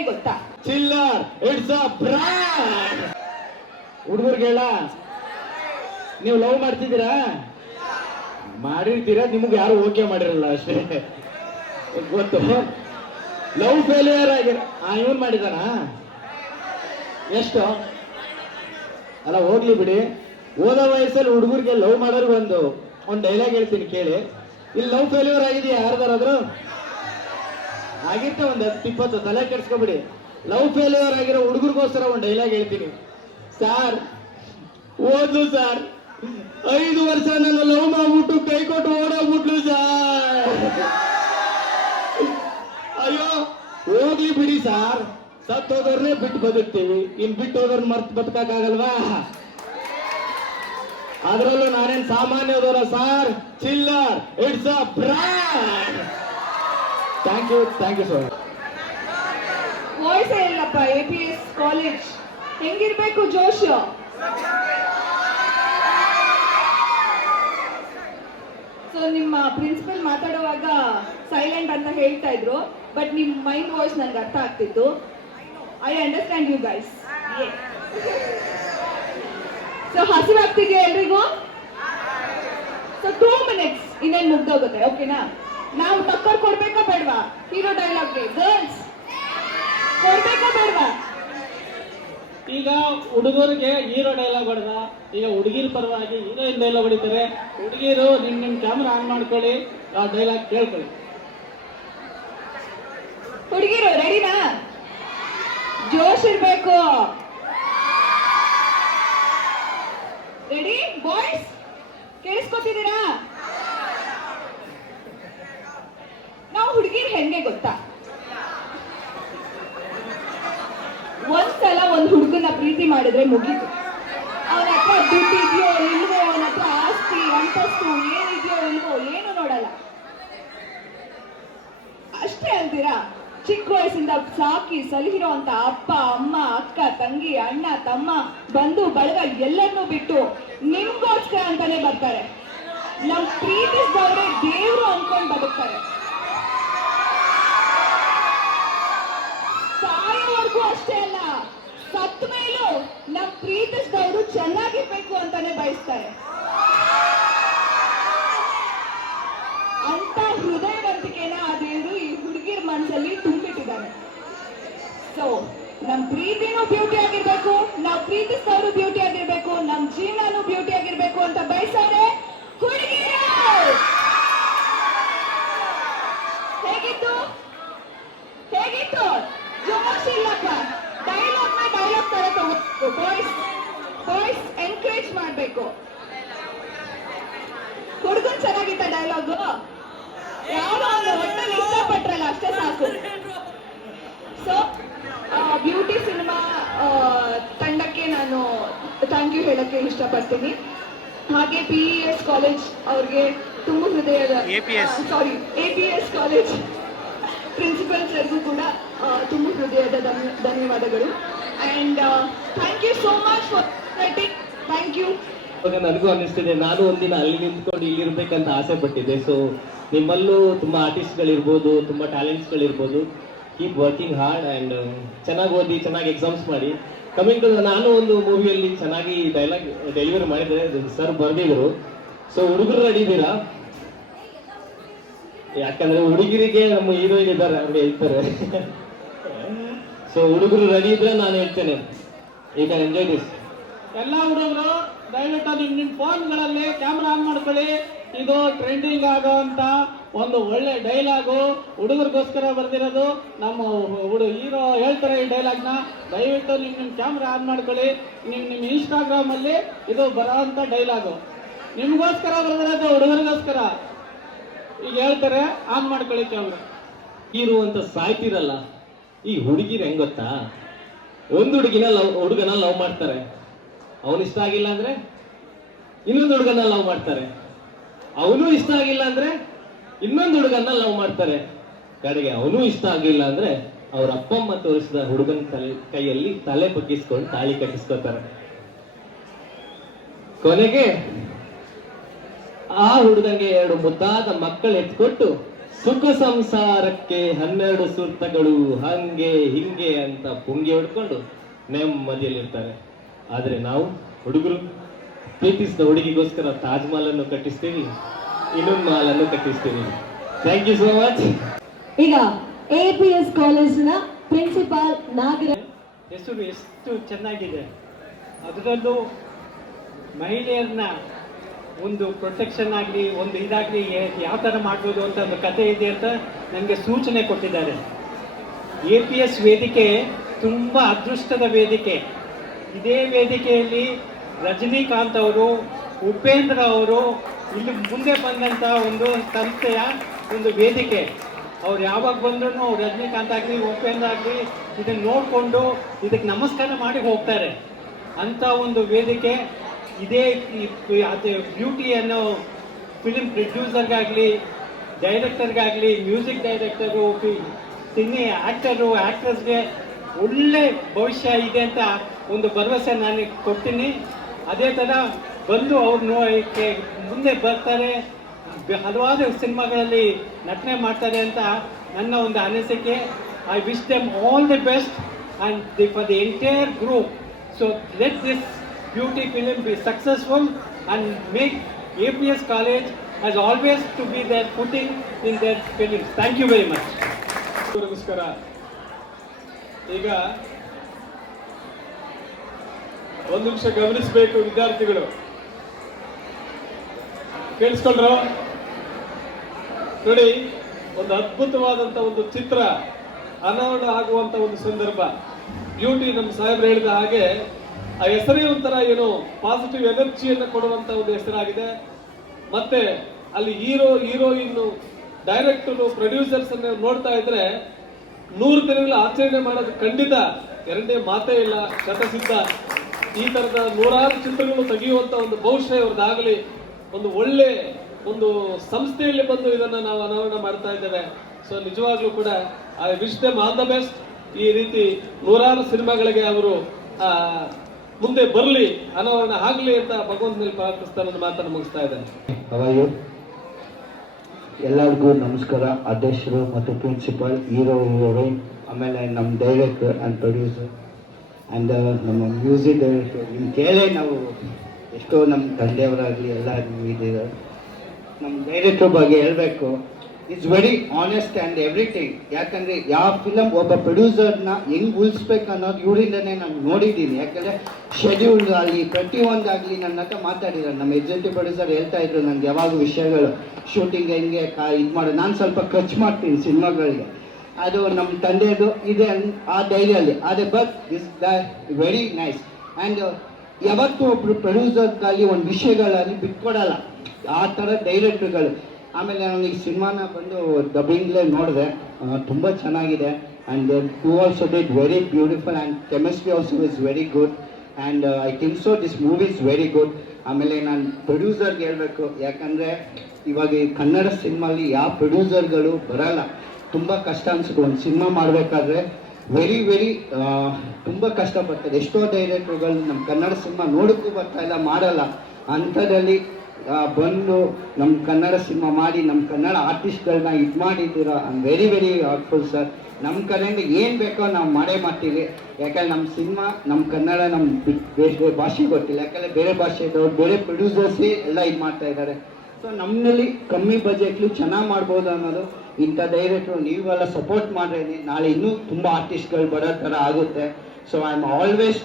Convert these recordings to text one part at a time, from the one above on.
ಹೆಂಗೆ ಗೊತ್ತಾ? ಚಿಲ್ಲರ್ ಇಟ್ಸ್ ಅ ಬ್ರ್ಯಾಂಡ್. ಹುಡುಗರಿಗೆ ಹೇಳ, ನೀವು ಲವ್ ಮಾಡ್ತಿದ್ದೀರಾ? ಮಾಡಿರ್ತೀರಾ, ನಿಮ್ಗೆ ಯಾರು ಓಕೆ ಮಾಡಿರಲ್ಲ ಅಷ್ಟೇ ಗೊತ್ತು. ಲವ್ ಫೇಲ್ಯೂರ್ ಆಗಿರ ಇವನ್ ಮಾಡಿದಾನ ಎಷ್ಟು ಅಲ್ಲ, ಹೋಗ್ಲಿ ಬಿಡಿ. ಓದೋ ವಯಸ್ಸಲ್ಲಿ ಹುಡುಗರಿಗೆ ಲವ್ ಮಾಡೋರ್ಗೆ ಒಂದು ಡೈಲಾಗ್ ಹೇಳ್ತೀನಿ ಕೇಳಿ. ಇಲ್ಲಿ ಲವ್ ಫೇಲ್ಯೂರ್ ಆಗಿದೆಯಾ ಯಾರ್ದಾರಾದ್ರು? ಆಗಿರ್ತ ಒಂದು 10-20, ತಲೆ ಕೆಡ್ಸ್ಕೊಬಿಡಿ. ಲವ್ ಫೇಲ್ಯೂರ್ ಆಗಿರೋ ಹುಡುಗರಿಗೋಸ್ಕರ ಒಂದು ಡೈಲಾಗ್ ಹೇಳ್ತೀನಿ. ಸಾರ್, ಓದ್ಲು ಸಾರ್, 5 ವರ್ಷ ನನ್ನ ಲವ್ ಮಾಡ್ಬಿಟ್ಟು ಕೈ ಕೊಟ್ಟು ಓಡೋಗ್ಬಿಟ್ಲು ಸಾರ್. ಅಯ್ಯೋ ಹೋಗ್ಲಿ ಬಿಡಿ ಸಾರ್, ಸತ್ತೋದವ್ರನ್ನೇ ಬಿಟ್ಟು ಬದುಕ್ತೀವಿ, ಇನ್ ಬಿಟ್ಟು ಹೋದವ್ರನ್ನ ಮರ್ತು ಬದುಕಾಗಲ್ವಾ? ಅದರಲ್ಲೂ ನಾನೇನ್ ಸಾಮಾನ್ಯದವರ ಸಾರ್. ಚಿಲ್ಲರ್ it's a brand. Thank you sir. ವಾಯ್ಸೇ ಇಲ್ಲಪ್ಪ. APS ಕಾಲೇಜ್ ಹೆಂಗಿರ್ಬೇಕು ಜೋಶ್? ಸೊ ನಿಮ್ಮ ಪ್ರಿನ್ಸಿಪಲ್ ಮಾತಾಡುವಾಗ ಸೈಲೆಂಟ್ ಅಂತ ಹೇಳ್ತಾ ಇದ್ರು, ಬಟ್ ನಿಮ್ ಮೈಂಡ್ ವಾಯ್ಸ್ ನನ್ಗೆ ಅರ್ಥ ಆಗ್ತಿತ್ತು. I understand you guys. So ಹಸಿವಾಗ್ತಿದ್ಯಾ ಎಲ್ರಿಗೂ? ಸೊ 2 minutes ಇನ್ನೇನು ಮುಗ್ದೋಗುತ್ತೆ, ಓಕೆನಾ? ನಾವು ಟಕ್ಕರ್ ಕೊಡ್ಬೇಕಾ ಬೇಡವಾ ಹೀರೋ ಡೈಲಾಗ್ಗೆ? ಗರ್ಲ್ಸ್ ಕೊಡ್ಬೇಕಾ ಬೇಡವಾ? ಈಗ ಹುಡುಗರಿಗೆ ಹೀರೋ ಡೈಲಾಗ್ ಹೊಡೆದ, ಈಗ ಹುಡುಗಿರ ಪರವಾಗಿ ಹೀರೋಯಿನ್ ಡೈಲಾಗ್ ಹೊಡಿತಾರೆ. ಹುಡುಗಿರು ನಿಮ್ ಕ್ಯಾಮ್ರಾ ಆನ್ ಮಾಡ್ಕೊಳ್ಳಿ, ಆ ಡೈಲಾಗ್ ಕೇಳ್ಕೊಳ್ಳಿ. ಹುಡುಗಿರು ರೆಡಿನಾ? ಜೋಶ್ ಇರ್ಬೇಕು. Ready boys? ಕೇಳಿಸ್ಕೊತಿದ್ದೀರಾ? ನಾವು ಹುಡುಗಿರ್ ಹೆಂಗೆ ಗೊತ್ತಾ? ಒಂದ್ಸಲ ಒಂದ್ ಹುಡುಗನ ಪ್ರೀತಿ ಮಾಡಿದ್ರೆ ಮುಗೀತು. ಅವನ ಹತ್ರ ದುಡ್ಡು ಇದೆಯೋ ಇಲ್ವೋ, ಅವನ ಹತ್ರ ಆಸ್ತಿ ಅಂತಸ್ತು ಏನಿದೆಯೋ ಇಲ್ವೋ ಏನು ನೋಡಲ್ಲ. ಅಷ್ಟೇ ಅಲ್ದಿರಾ, ಚಿಕ್ಕ ವಯಸ್ಸಿಂದ ಸಾಕಿ ಸಲಹಿರೋ ಅಂತ ಅಪ್ಪ ಅಮ್ಮ ಅಕ್ಕ ತಂಗಿ ಅಣ್ಣ ತಮ್ಮ ಬಂಧು ಬಳಗ ಎಲ್ಲರನ್ನೂ ಬಿಟ್ಟು ನಿಮ್ಗೋಸ್ಕರ ಅಂತಾನೆ ಬರ್ತಾರೆ. ನಮ್ ಪ್ರೀತಿಸಿದವ್ರೆ ದೇವ್ರು ಅನ್ಕೊಂಡ್ ಬದುಕ್ತಾರೆ. ಸಾಯೋವರೆಗೂ ಅಷ್ಟೇ ಅಲ್ಲ, ಸತ್ತ ಮೇಲೂ ನಮ್ ಪ್ರೀತಿಸಿದವರು ಚೆನ್ನಾಗಿರ್ಬೇಕು ಅಂತಾನೆ ಬಯಸ್ತಾರೆ. ಅಂತ ಹೃದಯವಂತಿಕೆನ ಆ ದೇವರು ಈ ಹುಡುಗಿರ್ ಮನಸ್ಸಲ್ಲಿ ತುಂಬಿಟ್ಟಿದ್ದಾನೆ. ಸೊ ನಮ್ ಪ್ರೀತಿನೂ ಬ್ಯೂಟಿ ಆಗಿರ್ಬೇಕು, ನಾವ್ ಪ್ರೀತಿಸಿದವರು ಬ್ಯೂಟಿ ಆಗಿರ್ಬೇಕು, ನಮ್ ಜೀವನನೂ ಬ್ಯೂಟಿ ಆಗಿರ್ಬೇಕು ಅಂತ ಬಯಸೋರೆ ಹುಡುಗಿರು. ಹೇಗಿತ್ತು ಜೋಶ್ ಇಲ್ಲಪ್ಪ. ಡೈಲಾಗ್ ತರ ತಗೋಬೇಕು. ಬಾಯ್ಸ್ ಎನ್ಕರೇಜ್ ಮಾಡ್ಬೇಕು. ಹುಡುಗನ್ ಚೆನ್ನಾಗಿತ್ತ ಡೈಲಾಗು? ಯಾವ ಒಟ್ಟಲ್ಲಿ ಇಷ್ಟಪಟ್ರಲ್ಲ ಅಷ್ಟೇ ಸಾಕು. ಸೊ ಬ್ಯೂಟಿ ಸಿನಿಮಾ ತಂಡಕ್ಕೆ ನಾನು ಥ್ಯಾಂಕ್ ಯು ಹೇಳಕ್ಕೆ ಇಷ್ಟಪಡ್ತೀನಿ. ಹಾಗೆ PES ಕಾಲೇಜ್ ಅವ್ರಿಗೆ ತುಂಬ ಹೃದಯದ APS ಕಾಲೇಜ್ ಪ್ರಿನ್ಸಿಪಲ್ ಸರ್ಗೂ ಕೂಡ ತುಂಬ ಹೃದಯದ ಧನ್ಯವಾದಗಳು. And thank you so much for setting. Thank you. ನನಗೂ ಅನ್ನಿಸ್ತಿದೆ, ನಾನು ಒಂದಿನ ಅಲ್ಲಿ ನಿಂತ್ಕೊಂಡು ಇಲ್ಲಿರ್ಬೇಕಂತ ಆಸೆ ಪಟ್ಟಿದ್ದೆ. ಸೊ ನಿಮ್ಮಲ್ಲೂ ತುಂಬ ಆರ್ಟಿಸ್ಟ್ಗಳಿರ್ಬೋದು, ತುಂಬ ಟ್ಯಾಲೆಂಟ್ಸ್ಗಳಿರ್ಬೋದು. ಕೀಪ್ ವರ್ಕಿಂಗ್ ಹಾರ್ಡ್ ಆ್ಯಂಡ್ ಚೆನ್ನಾಗಿ ಓದಿ, ಚೆನ್ನಾಗಿ ಎಕ್ಸಾಮ್ಸ್ ಮಾಡಿ. ಕಮಿಂಗ್ ಟು ನಾನು ಒಂದು ಮೂವಿಯಲ್ಲಿ ಚೆನ್ನಾಗಿ ಡೈಲಾಗ್ ಡೆಲಿವರಿ ಮಾಡಿದರೆ ಸರ್ ಬರೆದಿದ್ರು. ಸೊ ಹುಡುಗರು ರೆಡಿ ಇದ್ದೀರಾ? ಯಾಕಂದ್ರೆ ಹುಡುಗಿರಿಗೆ ನಮ್ಮ ಹೀರೋಯಿನ್ ಇದ್ದಾರೆ, ಅವ್ರಿಗೆ ಹೇಳ್ತಾರೆ. ಸೊ ಹುಡುಗರು ರೆಡಿ ಇದ್ರೆ ನಾನು ಹೇಳ್ತೇನೆ, ಈಗ ಎಂಜಾಯ್ ದಿಸ್. ಎಲ್ಲ ಹುಡುಗರು ದಯವಿಟ್ಟು ನಿಮ್ ಫೋನ್ಗಳಲ್ಲಿ ಕ್ಯಾಮ್ರಾ ಆನ್ ಮಾಡ್ಕೊಳ್ಳಿ. ಇದು ಟ್ರೆಂಡಿಂಗ್ ಆಗೋಂತ ಒಂದು ಒಳ್ಳೆ ಡೈಲಾಗು, ಹುಡುಗರಿಗೋಸ್ಕರ ಬರ್ದಿರೋದು. ನಮ್ಮ ಹೀರೋ ಹೇಳ್ತಾರೆ ಈ ಡೈಲಾಗ್ನ. ದಯವಿಟ್ಟು ನಿಮ್ ಕ್ಯಾಮ್ರಾ ಆನ್ ಮಾಡ್ಕೊಳ್ಳಿ. ನಿಮ್ಮ ಇನ್ಸ್ಟಾಗ್ರಾಮ್ ಅಲ್ಲಿ ಇದು ಬರೋಂಥ ಡೈಲಾಗು, ನಿಮ್ಗೋಸ್ಕರ ಬರ್ದಿರೋದು, ಹುಡುಗರಿಗೋಸ್ಕರ. ಈಗ ಹೇಳ್ತಾರೆ, ಆನ್ ಮಾಡ್ಕೊಳ್ಳಿ ಕ್ಯಾಮ್ರಾ. ಇರುವಂತ ಸಾಯ್ತಿರಲ್ಲ ಈ ಹುಡುಗಿರು ಹೆಂಗ್ ಗೊತ್ತಾ? ಒಂದು ಹುಡುಗನ ಲವ್ ಮಾಡ್ತಾರೆ, ಅವನು ಇಷ್ಟ ಆಗಿಲ್ಲ ಅಂದ್ರೆ ಇನ್ನೊಂದು ಹುಡುಗನ ಲವ್ ಮಾಡ್ತಾರೆ, ಅವನು ಇಷ್ಟ ಆಗಿಲ್ಲ ಅಂದ್ರೆ ಇನ್ನೊಂದು ಹುಡುಗನ ಲವ್ ಮಾಡ್ತಾರೆ. ಕಡೆಗೆ ಅವನು ಇಷ್ಟ ಆಗಿಲ್ಲ ಅಂದ್ರೆ ಅವ್ರ ಅಪ್ಪ ಅಮ್ಮ ತೋರಿಸಿದ ಹುಡುಗನ ಕೈಯಲ್ಲಿ ತಲೆ ಬಗ್ಗಿಸ್ಕೊಂಡು ತಾಳಿ ಕಟ್ಟಿಸ್ಕೊತಾರೆ. ಕೊನೆಗೆ ಆ ಹುಡುಗನಿಗೆ 2 ಮುದ್ದಾದ ಮಕ್ಕಳು ಎತ್ಕೊಟ್ಟು ಸುಖ ಸಂಸಾರಕ್ಕೆ 12 ಸುರ್ತಗಳು ಹಂಗೆ ಹಿಂಗೆ ಅಂತ ಪುಂಗಿ ಹೊಡ್ಕೊಂಡು ನೆಮ್ಮದಿಯಲ್ಲಿರ್ತಾರೆ. ಆದ್ರೆ ನಾವು ಹುಡುಗರು ಪ್ರೀತಿಸಿದ ಹುಡುಗಿಗೋಸ್ಕರ ತಾಜ್ ಮಹಲ್ ಅನ್ನು ಕಟ್ಟಿಸ್ತೀವಿ, ಇನ್ನೊಂದು ಮಹಲ್ ಅನ್ನು ಕಟ್ಟಿಸ್ತೀವಿ. Thank you so much. ಈಗ APS ಕಾಲೇಜಿನ ಪ್ರಿನ್ಸಿಪಾಲ್ ನಾಗರಾಜ್ ಹೆಸರು ಎಷ್ಟು ಚೆನ್ನಾಗಿದೆ. ಅದರಲ್ಲೂ ಮಹಿಳೆಯರನ್ನ ಒಂದು ಪ್ರೊಟೆಕ್ಷನ್ ಆಗಲಿ ಒಂದು ಇದಾಗಲಿ ಯಾವ ಥರ ಮಾಡ್ಬೋದು ಅಂತ ಒಂದು ಕತೆ ಇದೆ ಅಂತ ನನಗೆ ಸೂಚನೆ ಕೊಟ್ಟಿದ್ದಾರೆ. APS ವೇದಿಕೆ ತುಂಬ ಅದೃಷ್ಟದ ವೇದಿಕೆ. ಇದೇ ವೇದಿಕೆಯಲ್ಲಿ ರಜನಿಕಾಂತ್ ಅವರು, ಉಪೇಂದ್ರ ಅವರು ಇಲ್ಲಿ ಮುಂದೆ ಬಂದಂಥ ಒಂದು ಸಂಸ್ಥೆಯ ಒಂದು ವೇದಿಕೆ. ಅವ್ರು ಯಾವಾಗ ಬಂದ್ರೂ ರಜನಿಕಾಂತ್ ಆಗಲಿ ಉಪೇಂದ್ರ ಆಗಲಿ ಇದನ್ನು ನೋಡಿಕೊಂಡು ಇದಕ್ಕೆ ನಮಸ್ಕಾರ ಮಾಡಿ ಹೋಗ್ತಾರೆ. ಅಂಥ ಒಂದು ವೇದಿಕೆ ಇದೇ ಅದು ಬ್ಯೂಟಿ ಅನ್ನೋ ಫಿಲಿಮ್ ಪ್ರೊಡ್ಯೂಸರ್ಗಾಗಲಿ ಡೈರೆಕ್ಟರ್ಗಾಗಲಿ ಮ್ಯೂಸಿಕ್ ಡೈರೆಕ್ಟರು ಆ್ಯಕ್ಟರು ಆ್ಯಕ್ಟ್ರಸ್ಗೆ ಒಳ್ಳೆ ಭವಿಷ್ಯ ಇದೆ ಅಂತ ಒಂದು ಭರವಸೆ ನಾನು ಕೊಡ್ತೀನಿ. ಅದೇ ಥರ ಬಂದು ಅವ್ರು ಮುಂದೆ ಬರ್ತಾರೆ, ಹಲವಾರು ಸಿನಿಮಾಗಳಲ್ಲಿ ನಟನೆ ಮಾಡ್ತಾರೆ ಅಂತ ನನ್ನ ಒಂದು ಅನಿಸಿಕೆ. I wish them all the best and for the entire group. So let this beauty film be successful and make APS College as always to be their footing in their films. Thank you very much. ನಮಸ್ಕಾರ. ಈಗ ಒಂದು ನಿಮಿಷ ಗಮನಿಸಬೇಕು ವಿದ್ಯಾರ್ಥಿಗಳು, ಕೇಳಿಸ್ಕೊಂಡ್ರು ನೋಡಿ. ಒಂದು ಅದ್ಭುತವಾದಂತ ಒಂದು ಚಿತ್ರ ಅನಾವರಣ ಆಗುವಂತ ಒಂದು ಸಂದರ್ಭ. ಬ್ಯೂಟಿ ನಮ್ಮ ಸಾಹೇಬ್ರು ಹೇಳಿದ ಹಾಗೆ ಆ ಹೆಸರೇ ಒಂಥರ ಏನು ಪಾಸಿಟಿವ್ ಎನರ್ಜಿಯನ್ನು ಕೊಡುವಂತ ಒಂದು ಹೆಸರಾಗಿದೆ. ಮತ್ತೆ ಅಲ್ಲಿ ಹೀರೋಯಿನ್ ಡೈರೆಕ್ಟರ್ ಪ್ರೊಡ್ಯೂಸರ್ಸ್ ಅನ್ನು ನೋಡ್ತಾ ಇದ್ರೆ 100 ದಿನಗಳ ಆಚರಣೆ ಮಾಡೋದು ಖಂಡಿತ ಎರಡನೇ ಮಾತೇ ಇಲ್ಲ, ಶತಸಿದ್ಧ. ಈ ತರದ 100 ಚಿತ್ರಗಳು ತೆಗೆಯುವಂತ ಒಂದು ಭವಿಷ್ಯ ಇವ್ರದ್ದಾಗಲಿ. ಒಂದು ಒಳ್ಳೆ ಒಂದು ಸಂಸ್ಥೆಯಲ್ಲಿ ಬಂದು ಇದನ್ನ ನಾವು ಅನಾವರಣ ಮಾಡ್ತಾ ಇದ್ದೇವೆ. ಸೊ ನಿಜವಾಗ್ಲೂ ಕೂಡ I wish them all the best. ಈ ರೀತಿ 100 ಸಿನಿಮಾಗಳಿಗೆ ಅವರು ಮುಂದೆ ಬರಲಿ, ಅನಾವರಣ ಆಗಲಿ ಅಂತ ಭಗವಂತನಲ್ಲಿ ಪ್ರಾರ್ಥಿಸ್ತಾ ನನ್ನ ಮಾತನ್ನು ಮುಗಿಸ್ತಾ ಇದ್ದೇನೆ. ಹವಾಯು ಎಲ್ಲರಿಗೂ ನಮಸ್ಕಾರ. ಅಧ್ಯಕ್ಷರು ಮತ್ತು ಪ್ರಿನ್ಸಿಪಾಲ್, ಹೀರೋಯಿನ್, ಆಮೇಲೆ ನಮ್ಮ ಡೈರೆಕ್ಟರ್ ಆ್ಯಂಡ್ ಪ್ರೊಡ್ಯೂಸರ್ ಆ್ಯಂಡ್ ನಮ್ಮ ಮ್ಯೂಸಿಕ್ ಡೈರೆಕ್ಟರ್. ನಿಮ್ಮ ಕೇಳೇ ನಾವು ಎಷ್ಟೋ ನಮ್ಮ ತಂದೆಯವರಾಗಲಿ ಎಲ್ಲ ಇದ್ದಾರೆ. ನಮ್ಮ ಡೈರೆಕ್ಟರ್ ಬಗ್ಗೆ ಹೇಳಬೇಕು, it's very honest and everything. ಯಾಕಂದರೆ ಯಾವ ಫಿಲಮ್ ಒಬ್ಬ ಪ್ರೊಡ್ಯೂಸರ್ನ ಹೆಂಗೆ ಉಳಿಸ್ಬೇಕು ಅನ್ನೋದು ಇವರಿಂದನೇ ನಾನು ನೋಡಿದ್ದೀನಿ. ಯಾಕಂದರೆ ಶೆಡ್ಯೂಲ್ ಆಗಲಿ ಪ್ರತಿಯೊಂದಾಗಲಿ ನನ್ನ ಹತ್ರ ಮಾತಾಡಿದ್ದಾರೆ. ನಮ್ಮ ಎಕ್ಸಿಕ್ಯೂಟಿವ್ ಪ್ರೊಡ್ಯೂಸರ್ ಹೇಳ್ತಾ ಇದ್ರು ನನಗೆ ಯಾವಾಗ ವಿಷಯಗಳು ಶೂಟಿಂಗ್ ಹೆಂಗೆ ಇದು ಮಾಡೋದು. ನಾನು ಸ್ವಲ್ಪ ಖರ್ಚು ಮಾಡ್ತೀನಿ ಸಿನಿಮಾಗಳಿಗೆ, ಅದು ನಮ್ಮ ತಂದೆಯದು ಇದೆ ಆ ಧೈರ್ಯದಲ್ಲಿ. ಅದೇ but is the very nice. And ಯಾವತ್ತೂ ಒಬ್ಬರು ಪ್ರೊಡ್ಯೂಸರ್ಗಾಗಲಿ ಒಂದು ವಿಷಯಗಳಲ್ಲಿ ಬಿಟ್ಕೊಡಲ್ಲ, ಆ ಥರ ಡೈರೆಕ್ಟರ್ಗಳು. ಆಮೇಲೆ ನಾನು ಈ ಸಿನಿಮಾನ ಬಂದು ಡಬ್ಬಿಂಗ್ಲೇ ನೋಡಿದೆ, ತುಂಬ ಚೆನ್ನಾಗಿದೆ. And too also did very beautiful and chemistry also is very good. And I think so this movie is very good. ಆಮೇಲೆ ನಾನು ಪ್ರೊಡ್ಯೂಸರ್ಗೆ ಹೇಳಬೇಕು, ಯಾಕಂದರೆ ಇವಾಗ ಈ ಕನ್ನಡ ಸಿನಿಮಾಲಿ ಯಾವ ಪ್ರೊಡ್ಯೂಸರ್ಗಳು ಬರಲ್ಲ. ತುಂಬ ಕಷ್ಟ ಅನಿಸುತ್ತೆ ಒಂದು ಸಿನಿಮಾ ಮಾಡಬೇಕಾದ್ರೆ. ವೆರಿ ತುಂಬ ಕಷ್ಟಪಡ್ತಾರೆ. ಎಷ್ಟೋ ಡೈರೆಕ್ಟರ್ಗಳು ನಮ್ಮ ಕನ್ನಡ ಸಿನಿಮಾ ನೋಡೋಕ್ಕೂ ಬರ್ತಾ ಇಲ್ಲ, ಮಾಡಲ್ಲ. ಅಂಥದ್ರಲ್ಲಿ ಬಂದು ನಮ್ಮ ಕನ್ನಡ ಸಿನಿಮಾ ಮಾಡಿ ನಮ್ಮ ಕನ್ನಡ ಆರ್ಟಿಸ್ಟ್ಗಳನ್ನ ಇದು ಮಾಡಿದ್ದೀರಾ. I am very heartful sir. ನಮ್ಮ ಕಡೆಯಿಂದ ಏನು ಬೇಕೋ ನಾವು ಮಾಡೇ ಮಾಡ್ತೀವಿ. ಯಾಕಂದ್ರೆ ನಮ್ಮ ಸಿನಿಮಾ ನಮ್ಮ ಕನ್ನಡ ನಮ್ಮ ಬೇರೆ ಭಾಷೆ ಗೊತ್ತಿಲ್ಲ. ಯಾಕಂದರೆ ಬೇರೆ ಭಾಷೆದವ್ರು ಬೇರೆ ಪ್ರೊಡ್ಯೂಸರ್ಸೇ ಎಲ್ಲ ಇದು ಮಾಡ್ತಾ ಇದ್ದಾರೆ. ಸೊ ನಮ್ಮಲ್ಲಿ ಕಮ್ಮಿ ಬಜೆಟ್ಲು ಚೆನ್ನಾಗಿ ಮಾಡ್ಬೋದು ಅನ್ನೋದು ಇಂಥ ಡೈರೆಕ್ಟ್ರು ನೀವೆಲ್ಲ ಸಪೋರ್ಟ್ ಮಾಡ್ರೇನೆ ನಾಳೆ ಇನ್ನೂ ತುಂಬ ಆರ್ಟಿಸ್ಟ್ಗಳು ಬರೋ ಥರ ಆಗುತ್ತೆ. So I am always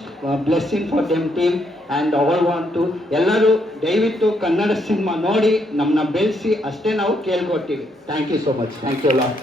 blessing for them team and all want to. ಎಲ್ಲರೂ ದಯವಿಟ್ಟು ಕನ್ನಡ ಸಿನಿಮಾ ನೋಡಿ ನಮ್ಮನ್ನ ಬೆಳೆಸಿ, ಅಷ್ಟೇ ನಾವು ಕೇಳ್ಕೊಡ್ತೀವಿ. Thank you so much. Thank you lot.